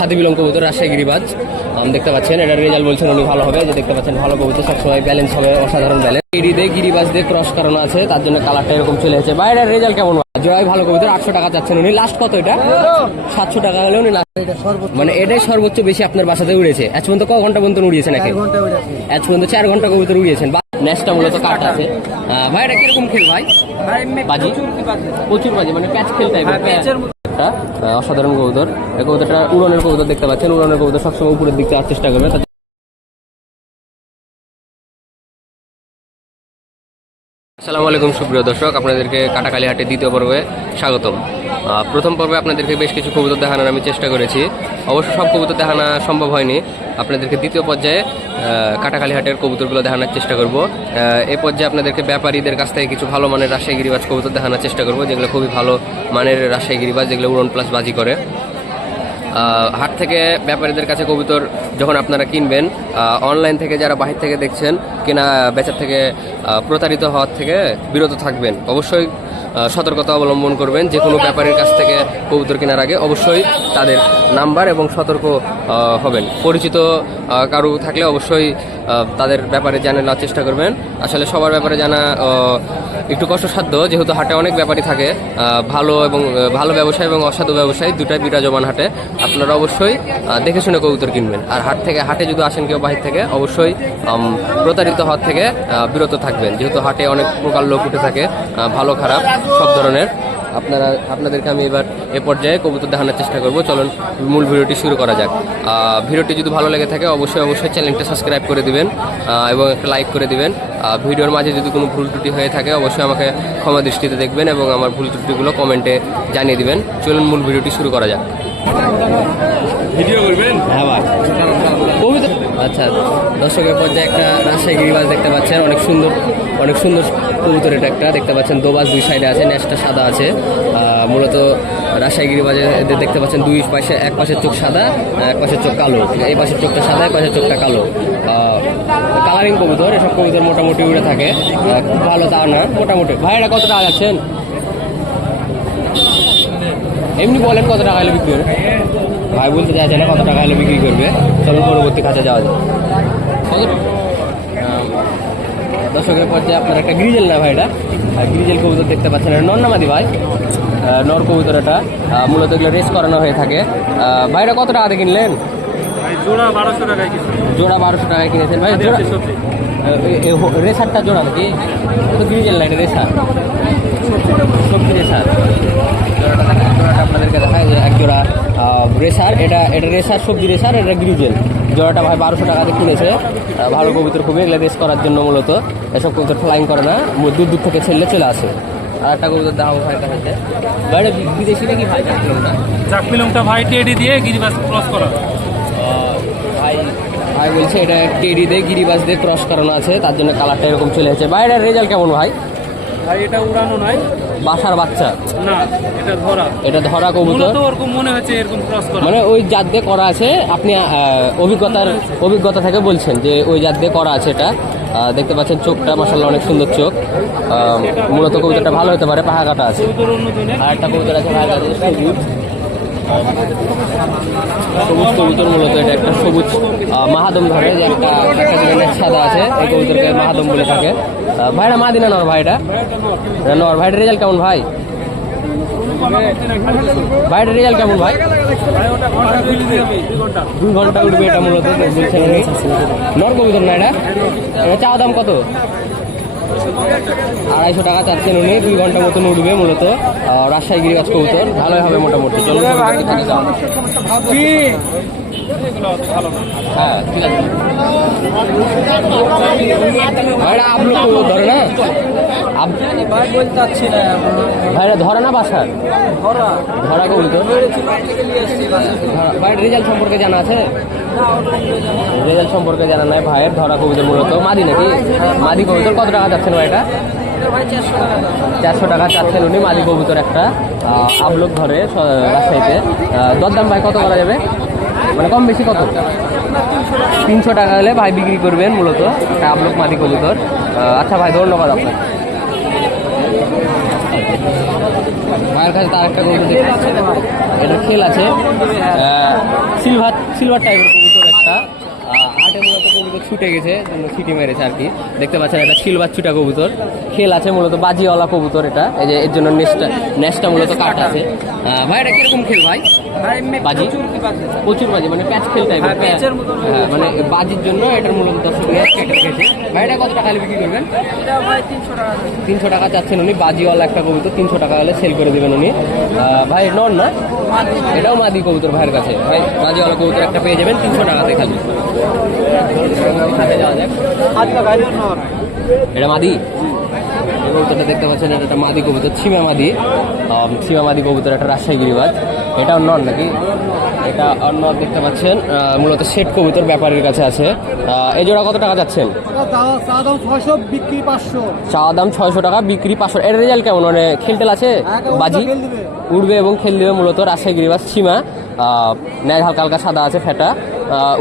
হাতি বিলং কবুতর রাজশাহী গিরিবাজ দেখতে পাচ্ছেন, এটার রেজাল্ট বলছেন উনি ভালো হবে। যে দেখতে পাচ্ছেন ভালো কবুতর, সবসময় ব্যালেন্স হবে, অসাধারণ ব্যালেন্স। এডিতে গিরিবাজ দিয়ে ক্রস করানো আছে, তার জন্য কালারটা এরকম চলে এসেছে। বাইরের রেজাল্ট কেমন? জয় ভালো কবুতর, 800 টাকা চাচ্ছেন উনি। লাস্ট কত এটা? 700 টাকা হলে উনি মানে এটাই সর্বোচ্চ বেশি আপনার বাসাতে উড়েছে। আজ পর্যন্ত ক ঘন্টা পর্যন্ত উড়িয়েছেন? আজ পর্যন্ত 4 ঘন্টা কবুতর উড়িয়েছেন। নেক্সটটা মূলত কাট আছে। ভাই এটা কিরকম খেল ভাই? বাজি, প্রচুর বাজি, মানে প্যাচ খেল টাইপের। অসাধারণ কবুতর। এই কবুতরটা উড়নের কবুতর দেখতে পাচ্ছেন। উড়নের কবুতর সবসময় উপরের দিকে যাওয়ার চেষ্টা করবে। আসসালামু আলাইকুম সুপ্রিয় দর্শক, আপনাদেরকে কাটাখালী হাটে দ্বিতীয় পর্বে স্বাগতম। প্রথম পর্বে আপনাদেরকে বেশ কিছু কবুতর দেখানোর আমি চেষ্টা করেছি। অবশ্য সব কবুতর দেখানো সম্ভব হয়নি। আপনাদেরকে দ্বিতীয় পর্যায়ে কাটাখালী হাটের কবুতরগুলো দেখানোর চেষ্টা করব। এই পর্যায়ে আপনাদেরকে ব্যাপারীদের কাছ থেকে কিছু ভালো মানের রাজশাহী গিরিবাজ কবুতর দেখানোর চেষ্টা করব, যেগুলো খুবই ভালো মানের রাজশাহী গিরিবাজ, যেগুলো উড়ন প্লাস বাজি করে। হাট থেকে ব্যাপারীদের কাছে কবুতর যখন আপনারা কিনবেন, অনলাইন থেকে যারা বাহির থেকে দেখছেন কেনা বেচার থেকে প্রতারিত হওয়ার থেকে বিরত থাকবেন। অবশ্যই সতর্কতা অবলম্বন করবেন। যে কোনো ব্যাপারীর কাছ থেকে কবুতর কেনার আগে অবশ্যই তাদের নাম্বার এবং সতর্ক হবেন। পরিচিত কারো থাকলে অবশ্যই তাদের ব্যাপারে জানে নেওয়ার চেষ্টা করবেন। আসলে সবার ব্যাপারে জানা একটু কষ্টসাধ্য, যেহেতু হাটে অনেক ব্যাপারী থাকে। ভালো ব্যবসায়ী এবং অসাধু ব্যবসায়ী দুটাই বিরাজমান হাটে। আপনারা অবশ্যই দেখে শুনে কবুতর কিনবেন। আর হাটে যদি আসেন কেউ বাহির থেকে, অবশ্যই প্রতারিত হওয়ার থেকে বিরত থাকবেন, যেহেতু হাটে অনেক প্রকার লোক উঠে থাকে, ভালো খারাপ সব ধরনের। আপনাদেরকে আমি এবার এ পর্যায়ে কবুতর দেখানোর চেষ্টা করব। চলুন মূল ভিডিওটি শুরু করা যাক। ভিডিওটি যদি ভালো লেগে থাকে অবশ্যই চ্যানেলটা সাবস্ক্রাইব করে দিবেন এবং একটা লাইক করে দিবেন। ভিডিওর মাঝে যদি কোনো ভুল ত্রুটি হয়ে থাকে অবশ্যই আমাকে ক্ষমা দৃষ্টিতে দেখবেন এবং আমার ভুল ত্রুটিগুলো কমেন্টে জানিয়ে দিবেন। চলুন মূল ভিডিওটি শুরু করা যাক। ভিডিও করবেন? হ্যাঁ ভাই। আচ্ছা, দর্শকের পর্যায়ে একটা রাজশাহী গিরিবাজ দেখতে পাচ্ছেন, অনেক সুন্দর কবুতর। এটা একটা দেখতে পাচ্ছেন দোবাজ, দুই সাইডে আছে, নেসটা সাদা আছে। মূলত রাজশাহী গিরিবাজে দেখতে পাচ্ছেন দুই পাশে, এক পাশের চোখ সাদা, এক পাশের চোখ কালো। এই পাশের চোখটা সাদা, এক পাশের চোখটা কালো। কালারিং কবুতর, এসব কবুতর মোটামুটি উড়ে থাকে, খুব ভালো তা না, মোটামুটি। ভাই এটা কত টাকা যাচ্ছেন? এমনি বলেন কত টাকা হলে বিক্রি করবে? ভাই বলতে চাইছে না কত টাকা হলে বিক্রি করবে। চলুন পরবর্তী কাছে যাওয়া যায়। দর্শকের পর্যায়ে আপনার একটা গ্রিজেল না ভাই, এটা গ্রিজেল কবুতর দেখতে পাচ্ছেন। এটা নর নামাদি ভাই, নর কবুতর। এটা মূলত এগুলো রেস করানো হয়ে থাকে। ভাইরা কত টাকাতে কিনলেন? জোড়া 1200 টাকায় কিনেছেন। জোড়া 1200 টাকায় কিনেছেন ভাই। রেসারটা জোড়া নাকি? গ্রিজেল না, এটা রেসার, সবজি রেসার। জোড়াটা আপনাদেরকে দেখায় যে এক জোড়া রেসার। এটা রেসার, সবজি রেসার। এটা গ্রিজেল। জোড়াটা ভাই 1200 টাকাতে কিনেছে। ভালো কবুতর খুবই, এগুলো রেস করার জন্য মূলত। এসব কবুতর ফ্লাইং করে না, দূর থেকে ছেড়লে চলে আসে। আর একটা কবুতর দেখাবো ভাই কাছে। ভাই বিদেশি নাকি ভাই? জাকপিলংটা ভাই টেডি দিয়ে গিরিবাজ ক্রস করা। ভাই বলছে এটা টেডি দিয়ে গিরিবাজ দিয়ে ক্রস করানো আছে, তার জন্য কালারটা এরকম চলে এসেছে। বাইরের রেজাল্ট কেমন ভাই? ভাই এটা উড়ানো নয়, বাসার বাচ্চা না, এটা ধরা। এটা ধরা কবুতর। ওরকম মনে হচ্ছে এরকম ক্রস করা, মানে ওই জাত দিয়ে করা আছে। আপনি অভিজ্ঞতা থেকে বলছেন যে ওই জাত দিয়ে করা আছে। এটা দেখতে পাচ্ছেন চোখটা মাশাআল্লাহ অনেক সুন্দর চোখ। মূলত কবুতরটা ভালো হতে পারে, পাহা কাটা আছে। আর একটা কবুতর আছে ভাই, সবুজ কবুতর। মূলত এটা একটা সবুজ মাহাদম ধরে, যে একটা সাদা আছে, এই কবুতরকে মাহাদম বলে থাকে। ভাইরা মাদিনা নর ভাই, এটা নর। ভাইটার রেজাল্ট কেমন ভাই? ভাইটার রেজাল্ট কেমন ভাই? 2 ঘন্টা উঠবে এটা মূলত বলছেন উনি। নর কবুতর না এটা? চাওয়া দাম কত? 250 টাকা চাচ্ছেন উনি। 2 ঘন্টা মতন উঠবে মূলত। রাজশাহী গিরিবাজ কবুতর ভালোই হবে মোটামুটি। চলুন হ্যাঁ ঠিক আছে। ভাইরা আপলোড কবুতর ধরে না? ভাইরা ধরে না বাসার? ধরা কবুতর। ভাইয়ের রেজাল্ট সম্পর্কে জানা আছে? রেজাল্ট সম্পর্কে জানা নাই ভাইয়ের। ধরা কবুতর মূলত মাদি নাকি? মাদি কবুতর কত টাকা যাচ্ছেন ভাই এটা? 400 টাকা চাচ্ছেন উনি। মাদি কবুতর একটা আপলোক ধরে রাজশাহীতে। দরদাম ভাই কত করা যাবে? মানে কম বেশি কত? 300 টাকা হলে ভাই বিক্রি করবেন মূলত আপলোক মাদি কবুতর। আচ্ছা ভাই, ধন্যবাদ আপনাকে। ভাইয়ের কাছে তার একটা কবুতর দেখতে পাচ্ছেন, এটা খেল আছে, সিলভার টাইপের কবুতর একটা, হাটে মূলত কবুতর ছুটে গেছে, সিটি মেরেছে আর কি। দেখতে পাচ্ছেন এটা সিলভার ছুটা কবুতর, খেল আছে মূলত বাজিওয়ালা কবুতর এটা, এই যে এর জন্য নেস্টটা মূলত কাট আছে। ভাই এটা কিরকম খেল ভাই? বাজি প্রচুর বাজি, মানে প্যাচ খেল টাইপের, মানে বাজির জন্য এটার মূলত দর্শক কেটে রেখেছে। ভাই এটা কত টাকা হলে বিক্রি করবেন? 300 টাকা চাচ্ছেন উনি, বাজিওয়ালা একটা কবুতর, 300 টাকা হলে সেল করে দেবেন উনি। ভাই নন না, এটাও মাদি কবুতর ভাইয়ের কাছে। ভাই বাজিওয়ালা কবুতর একটা পেয়ে যাবেন 300 টাকাতে খালি। যাওয়া যাক, এটা মাদি কবুতরটা দেখতে পাচ্ছেন, এটা একটা মাদি কবুতর, ছিমা মাদি কবুতর, একটা রাজশাহী গিরিবাজ। এটাও নন নাকি? এটা অন্য দেখতে পাচ্ছেন, মূলত সেট কবুতর ব্যাপারীর কাছে আছে। এই জোড়া কত টাকা যাচ্ছেন? চাওয়া দাম 600 টাকা, বিক্রি 500। এর রেজাল্ট কেমন, মানে খেলটেল আছে? বাজি উড়বে এবং খেল দেবে, মূলত রাজশাহী গিরিবাজ ছিমা, ন্যায় হালকা হালকা সাদা আছে ফেটা,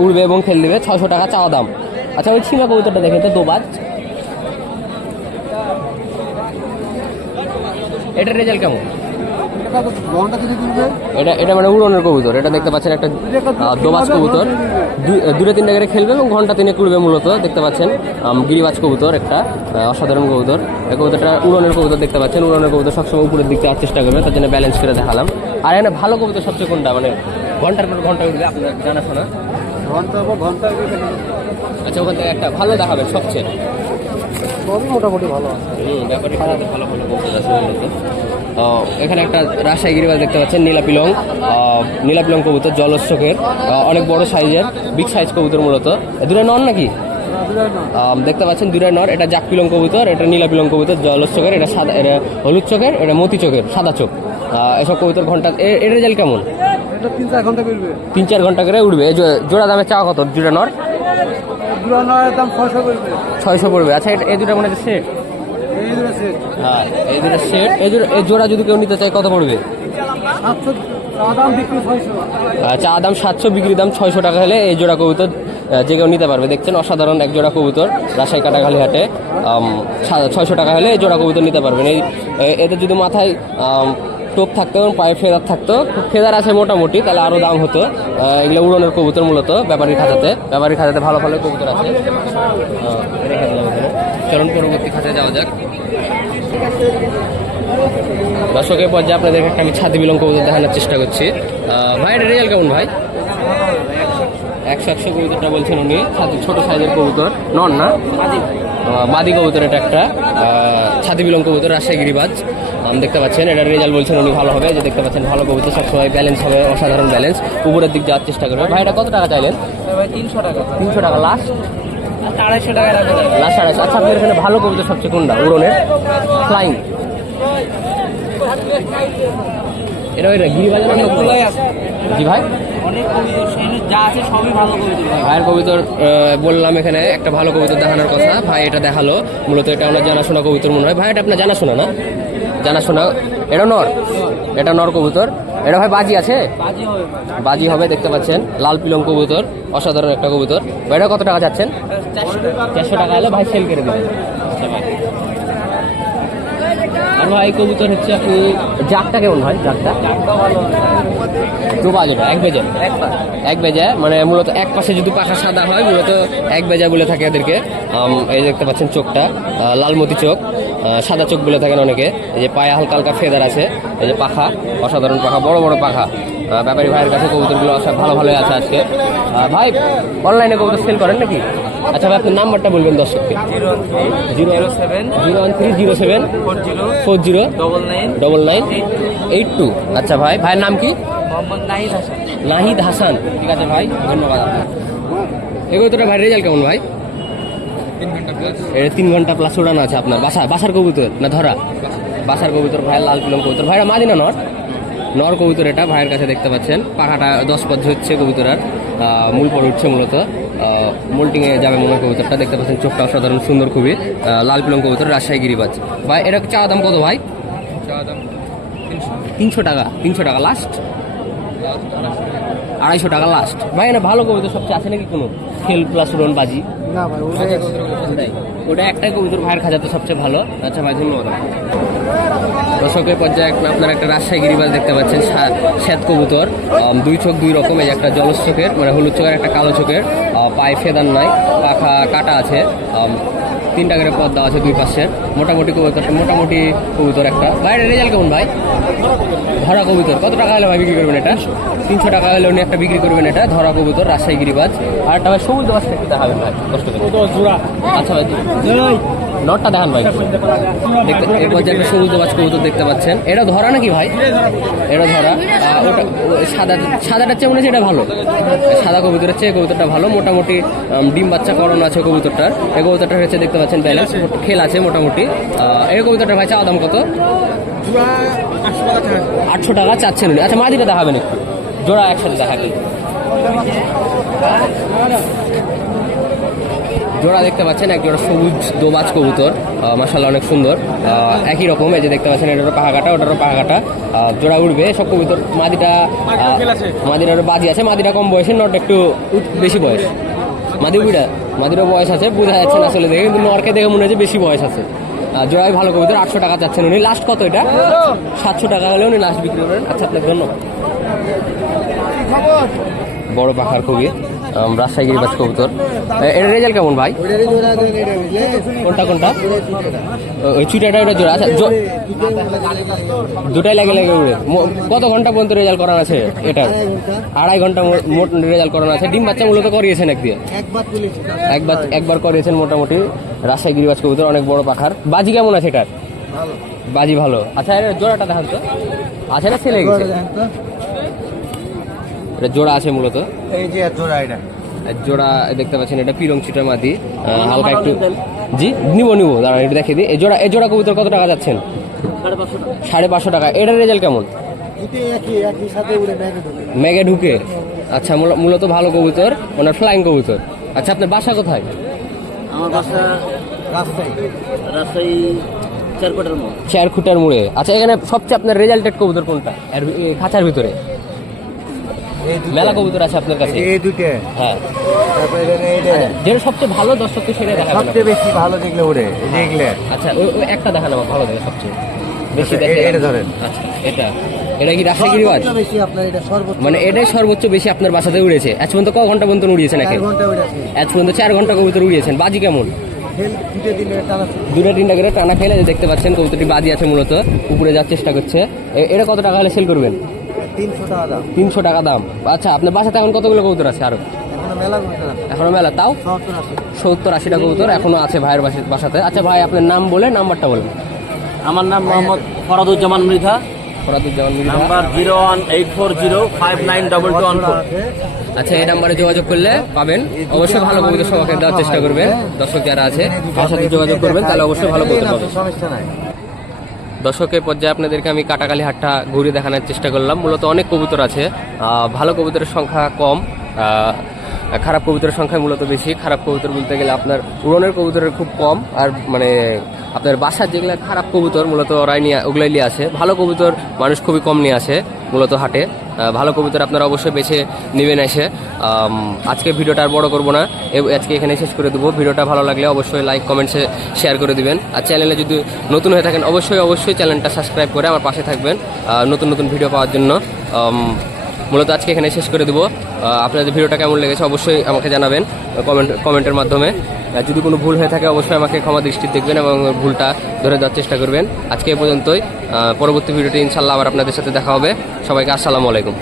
উড়বে এবং খেল দেবে, 600 টাকা চাওয়া দাম। আচ্ছা ওই ছিমা কবুতরটা দেখেন তো, দোবাজ, এটার রেজাল্ট কেমন? এটা মানে উড়নের কবুতর, এটা দেখতে পাচ্ছেন একটা দোবাজ কবুতর, 2-3টা করে খেলবে এবং ঘন্টা 3 উড়বে মূলত। দেখতে পাচ্ছেন গিরিবাজ কবুতর একটা, অসাধারণ কবুতর। এই কবুতরটা উড়নের কবুতর দেখতে পাচ্ছেন, উড়নের কবুতর সবসময় উপরের দিকে যাওয়ার চেষ্টা করবে, তার জন্য ব্যালেন্স করে দেখালাম। আর এখানে ভালো কবুতর সবচেয়ে কোনটা, মানে ঘন্টার পর ঘন্টা উঠবে আপনার জানাশোনা? আচ্ছা ওখান থেকে একটা ভালো দেখাবেন সবচেয়ে, মোটামুটি ভালো ব্যাপারে ভালো ভালো কবুতর আছে মূলত। এখানে একটা রাজশাহী গিরিবাজ দেখতে পাচ্ছেন, নীলাপিলং কবুতর, জলজ চোখের, অনেক বড় সাইজের, বিগ সাইজ কবুতর মূলত। দুটো নর নাকি? দেখতে পাচ্ছেন দুটো নর। এটা জাক পিলং কবুতর, এটা নীলাপিলং কবুতর, জলজ চোখের, এটা সাদা, এটা হলুদ চোখের, এটা মতি চোখের, সাদা চোখ। এসব কবুতর ঘন্টা, এর রেজাল্ট কেমন? 3-4 ঘন্টা করে উঠবে। জোড়া দামে চাওয়া কত দুটো নর? দাম 600 পড়বে। আচ্ছা এই দুটো মনে হচ্ছে সেট? হ্যাঁ এই দুটো সেট। এই জোড়া যদি কেউ নিতে চায় কত পড়বে? চা দাম 700, বিক্রি দাম 600 টাকা হলে এই জোড়া কবুতর যে কেউ নিতে পারবে। দেখছেন অসাধারণ এক জোড়া কবুতর, রাজশাহী কাটাখালী হাটে 600 টাকা হলে এই জোড়া কবুতর নিতে পারবেন। এদের যদি মাথায় টোপ থাকতো এবং পায়ে ফেদার থাকতো, ফেদার আছে মোটামুটি, তাহলে আরও দাম হতো। এগুলো উড়নের কবুতর মূলত ব্যাপারীর খাঁচাতে ভালো ভালো কবুতর আছে। রেখে দিলাম এখানে। চলুন পরবর্তী খাঁচায় যাওয়া যাক। দর্শকের পর্যায়ে আপনাদের একটা আমি ছাতি বিলং কবুতর দেখানোর চেষ্টা করছি। ভাই এটা রেজাল্ট কেমন ভাই? 100 কবুতরটা বলছেন উনি, ছোট সাইজের কবুতর, নন না মাদি কবুতর। এটা একটা ছাতি বিলং কবুতর, রাজশাহী গিরিবাজ। দেখতে পাচ্ছেন এটার রেজাল্ট বলছেন উনি ভালো হবে। যে দেখতে পাচ্ছেন ভালো কবুতর, সবসময় ব্যালেন্স হবে, অসাধারণ ব্যালেন্স, উপরের দিক যাওয়ার চেষ্টা করবে। ভাই এটা কত টাকা চাইলেন? 300 টাকা লাস্ট, 250 টাকা লাস্ট 250। আচ্ছা আপনার এখানে ভালো কবুতর সবচেয়ে কোনটা উড়নের? ফ্লাইং, এটা ওই গিরিবাজ জি ভাই? ভাইয়ের কবুতর বললাম এখানে একটা ভালো কবুতর দেখানোর কথা, ভাই এটা দেখালো। মূলত এটা ওনার জানাশোনা কবুতর মনে হয়। ভাই এটা আপনার জানাশোনা না? জানাশোনা। এটা নর কবুতর। এটা ভাই বাজি আছে? বাজি হবে। দেখতে পাচ্ছেন লাল পিলং কবুতর, অসাধারণ একটা কবুতর। ভাই এটা কত টাকা চাচ্ছেন? 400 টাকা হলে ভাই সেল করে দেবেন। আর ভাই কবুতর হচ্ছে আপনি জাকটা কেমন ভাই? জাকটা দুবাজ, ওটা এক বেজা, মানে মূলত এক পাশে যদি পাখা সাদা হয় মূলত এক বেজা বলে থাকে এদেরকে। এই দেখতে পাচ্ছেন চোখটা লালমতি চোখ, সাদা চোখ বলে থাকেন অনেকে। এই যে পায়ে হালকা হালকা ফেদার আছে, এই যে পাখা, অসাধারণ পাখা, বড় বড় পাখা। ব্যাপারী ভাইয়ের কাছে কবুতরগুলো ভালো ভালোই আছে আজকে। ভাই অনলাইনে কবুতর সেল করেন নাকি? আচ্ছা ভাই আপনার নাম্বারটা বলবেন দর্শককে। 01307 409982। আচ্ছা ভাইয়ের নাম কি? নাহিদ হাসান। ঠিক আছে ভাই, ধন্যবাদ আপনার। এই কবুতরটা ভাই রেজাল্ট কেমন ভাই? 3 ঘন্টা প্লাস উড়ানো আছে আপনার। বাসার কবুতর না ধরা? বাসার কবুতর ভাই, লাল পিলং কবুতর। ভাইরা মাদি না নর কবুতর? এটা ভাইয়ের কাছে দেখতে পাচ্ছেন পাখাটা 10 পর্য হচ্ছে কবুতরার, মূল পর উঠছে মূলত, মোল্টিংয়ে যাবে মনে হয় কবুতরটা। দেখতে পাচ্ছেন চোখটা অসাধারণ সুন্দর খুবই, লাল পিলং কবুতর, রাজশাহী গিরিবাজ। ভাই এটা চাওয়া দাম কত ভাই? 300 টাকা লাস্ট, 250 টাকা লাস্ট। ভাই এটা ভালো কবুতর সবচেয়ে আছে নাকি কোনো খেল প্লাস উড়ন বাজি? না ভাই ওটা একটাই কবুতর ভাইয়ের খাঁচাতে সবচেয়ে ভালো। আচ্ছা ভাই ধন্যবাদ। দর্শকের পর্যায়ে আপনার একটা রাজশাহী গিরিবাজ দেখতে পাচ্ছেন, শ্বেত কবুতর, দুই চোখ দুই রকমের, একটা জলস চোখের মানে হলুদ চোখের, একটা কালো চোখের, পায়ে ফেদার নাই, পাখা কাটা আছে, তিনটা করে পর্দা আছে দুই পাশের, মোটামুটি কবুতর একটা। বাইরে রেজাল্ট কেমন ভাই? ধরা কবুতর কত টাকা হলে ভাই বিক্রি করবেন এটা? 300 টাকা হলে উনি একটা বিক্রি করবেন এটা, ধরা কবুতর রাজশাহী গিরিবাজ। আর একটা ভাই সবুজ বাসটা একটু দেখাবেন ভাই, কষ্ট করে। আচ্ছা ভাই নটটা দেখান ভাই। এরপর যে একটা সবুজ বাস কবুতর দেখতে পাচ্ছেন, এটা ধরা নাকি ভাই? এটা ধরা। ওটা সাদাটার চেয়ে মনে হচ্ছে এটা ভালো, সাদা কবুতরের চেয়ে কবুতরটা ভালো, মোটামুটি ডিম বাচ্চা করণ আছে কবুতরটার। এই কবুতরটা হচ্ছে দেখতে পাচ্ছেন ব্যালেন্স খেল আছে মোটামুটি। এই কবুতরটা ভাই চাওয়া দাম কত? 800 টাকা চাচ্ছেন উনি। আচ্ছা মাদিটা দেখাবেন একটু, জোড়া একসাথে দেখাবেন। জোড়া দেখতে পাচ্ছেন এক জোড়া সবুজ দোবাজ কবুতর, মাশাআল্লাহ অনেক সুন্দর, একই রকম। এই যে দেখতে পাচ্ছেন এটারও পাখা কাটা, ওটারও পাখা কাটা, জোড়া উঠবে সব কবুতর। মাদিটার বাজি আছে, মাদিটা কম বয়সে, নট একটু বেশি বয়স। মাদিরও বয়স আছে, বোঝা যাচ্ছে না আসলে দেখে, কিন্তু নরকে দেখে মনে হচ্ছে বেশি বয়স আছে। জোড়াই ভালো কবুতর, 800 টাকা চাচ্ছেন উনি। লাস্ট কত এটা? 700 টাকা হলে উনি লাস্ট বিক্রি করেন। আচ্ছা আপনার ধন্যবাদ। বড় পাখার খুবই রাজশাহী গিরিবাজ কবুতর। এটা রেজাল্ট কেমন ভাই? কোনটা? ওই চুটাটা ওটা জোড়া। আচ্ছা দুটাই লাগে উড়ে। কত ঘন্টা পর্যন্ত রেজাল্ট করানো আছে এটা? 2.5 ঘন্টা মোট রেজাল্ট করানো আছে। ডিম বাচ্চা মূলত করিয়েছেন একবার করিয়েছেন মোটামুটি। রাজশাহী গিরিবাজ কবুতর, অনেক বড় পাখার। বাজি কেমন আছে এটার? বাজি ভালো। আচ্ছা এর জোড়াটা দেখান তো। আচ্ছা এটা ছেলে গেছে, এটা জোড়া আছে মূলত। এই যে জোড়া, এটা জোড়া দেখতে পাচ্ছেন, এটা পিলং চিটার মাদি, হালকা একটু। জি নিব দাঁড়ান একটু দেখে দিই। এই জোড়া কবুতর কত টাকা যাচ্ছেন? 550 টাকা। এটার রেজাল্ট কেমন? মেঘে ঢুকে। আচ্ছা মূলত ভালো কবুতর, ওনার ফ্লাইং কবুতর। আচ্ছা আপনার বাসা কোথায়? আমার বাসা রাজশাহী 4 খুঁটার মোড়ে। আচ্ছা এখানে সবচেয়ে আপনার রেজাল্টেড কবুতর কোনটা খাঁচার ভিতরে? মেলা কবুতর আছে আপনার কাছে? এই দুটো। হ্যাঁ, তারপরে এটা যেটা সবচেয়ে ভালো দর্শককে সেটা দেখাবেন। সবচেয়ে বেশি ভালো দেখলে ওরে দেখলে। আচ্ছা ওই একটা দেখান আমার, ভালো দেখে সবচেয়ে বেশি আচ্ছা, দেখে। এটা ধরেন। আচ্ছা এটা কি রাজশাহী গিরিবাজ? বেশি আপনার এটা সর্বোচ্চ, মানে এটাই সর্বোচ্চ বেশি আপনার বাসাতে উড়েছে। আজ পর্যন্ত কত ঘন্টা পর্যন্ত উড়িয়েছেন? 4 ঘন্টা উড়েছে। আজ পর্যন্ত 4 ঘন্টা কবুতর উড়িয়েছেন। বাজি কেমন? দুটো তিনটা করে টানা খেলে দেখতে পাচ্ছেন কবুতরটি বাজি আছে মূলত, উপরে যাওয়ার চেষ্টা করছে। এটা কত টাকা হলে সেল করবেন? 300 টাকা দাম। আচ্ছা আপনার বাসাতে এখন কতগুলো কবুতর আছে? আরো এখনো মেলা, তাও 70-80টা কবুতর এখনো আছে ভাইয়ের বাসাতে। আচ্ছা ভাই আপনার নাম বলে নাম্বারটা বলেন। আমার নাম মোহাম্মদ ফরাদুজ্জামান মৃধা, নাম্বার 01840592214। আচ্ছা এই নাম্বারে যোগাযোগ করলে পাবেন। অবশ্যই ভালো কবুতর সবাইকে দেওয়ার চেষ্টা করবেন। দর্শক যারা আছে তার সাথে যোগাযোগ করবেন, তাহলে অবশ্যই ভালো কবুতর পাবেন। দর্শকের পর্যায়ে আপনাদেরকে আমি কাটাকালি হাটটা ঘুরে দেখানোর চেষ্টা করলাম। মূলত অনেক কবুতর আছে, ভালো কবুতরের সংখ্যা কম, খারাপ কবুতরের সংখ্যা মূলত বেশি। খারাপ কবুতর বলতে গেলে আপনার উড়নের কবুতরের খুব কম, আর মানে আপনার বাসার যেগুলো খারাপ কবুতর মূলত ওগুলাই নিয়ে আসে। ভালো কবুতর মানুষ খুবই কম নিয়ে আসে মূলত হাটে। ভালো কবুতর আপনারা অবশ্যই বেছে নেবেন এসে। আজকে ভিডিওটা আর বড় করবো না, আজকে এখানে শেষ করে দেবো। ভিডিওটা ভালো লাগলে অবশ্যই লাইক কমেন্টসে শেয়ার করে দিবেন। আর চ্যানেলে যদি নতুন হয়ে থাকেন অবশ্যই চ্যানেলটা সাবস্ক্রাইব করে আমার পাশে থাকবেন নতুন ভিডিও পাওয়ার জন্য। মূলত আজকে এখানে শেষ করে দেবো। আপনাদের ভিডিওটা কেমন লেগেছে অবশ্যই আমাকে জানাবেন কমেন্টের মাধ্যমে। যদি কোনো ভুল হয়ে থাকে অবশ্যই আমাকে ক্ষমা দৃষ্টিতে দেখবেন এবং ভুলটা ধরে দেওয়ার চেষ্টা করবেন। আজকে এ পর্যন্তই। পরবর্তী ভিডিওটি ইনশাল্লাহ আবার আপনাদের সাথে দেখা হবে। সবাইকে আসসালামু আলাইকুম।